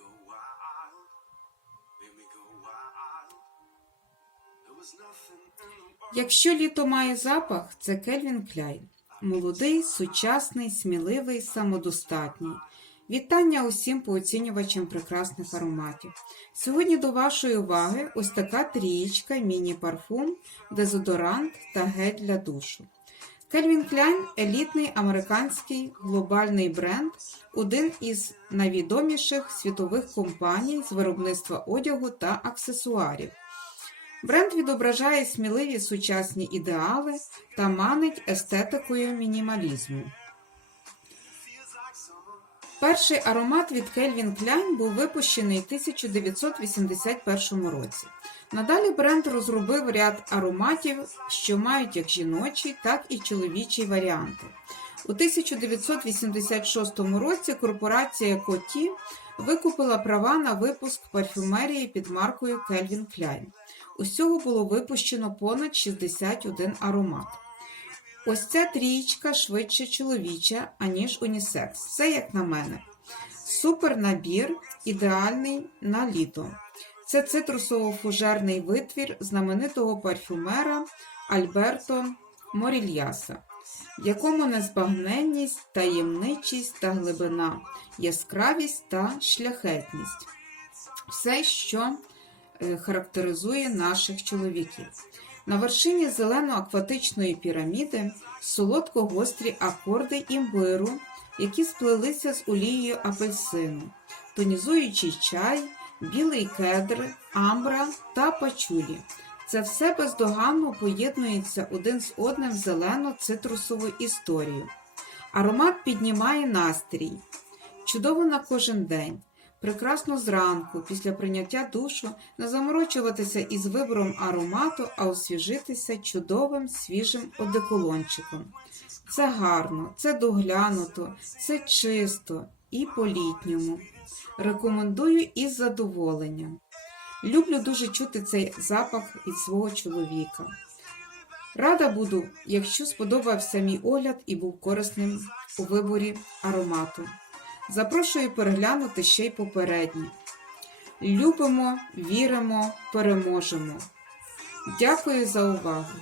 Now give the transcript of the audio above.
go wild, made me go wild. Якщо літо має запах, це Кельвін Кляйн. Молодий, сучасний, сміливий, самодостатній. Вітання усім пооцінювачам прекрасних ароматів. Сьогодні до вашої уваги ось така трієчка міні-парфум, дезодорант та гель для душу. Кельвін Кляйн елітний американський глобальний бренд, один із найвідоміших світових компаній з виробництва одягу та аксесуарів. Бренд відображає сміливі сучасні ідеали та манить естетикою мінімалізму. Перший аромат від Calvin Klein був випущений в 1981 році. Надалі бренд розробив ряд ароматів, що мають як жіночий, так і чоловічий варіанти. У 1986 році корпорація Coty викупила права на випуск парфюмерії під маркою Calvin Klein. Усього було випущено понад 61 аромат. Ось ця трієчка швидше чоловіча, аніж унісекс. Все як на мене. Супер набір, ідеальний на літо. Це цитрусово-фужерний витвір знаменитого парфюмера Альберто Морільяса, в якому незбагненність, таємничість та глибина, яскравість та шляхетність. Все, що е, характеризує наших чоловіків. На вершині зелено-акватичної піраміди солодко-гострі акорди імбиру, які сплелися з олією апельсину, тонізуючий чай, білий кедр, амбра та пачулі. Це все бездоганно поєднується один з одним зелено-цитрусову історію. Аромат піднімає настрій. Чудово на кожен день. Прекрасно зранку, після прийняття душу, не заморочуватися із вибором аромату, а освіжитися чудовим свіжим одеколончиком. Це гарно, це доглянуто, це чисто і по-літньому. Рекомендую із задоволенням. Люблю дуже чути цей запах від свого чоловіка. Рада буду, якщо сподобався мій огляд і був корисним у виборі аромату. Запрошую переглянути ще й попередні. Любимо, віримо, переможемо. Дякую за увагу!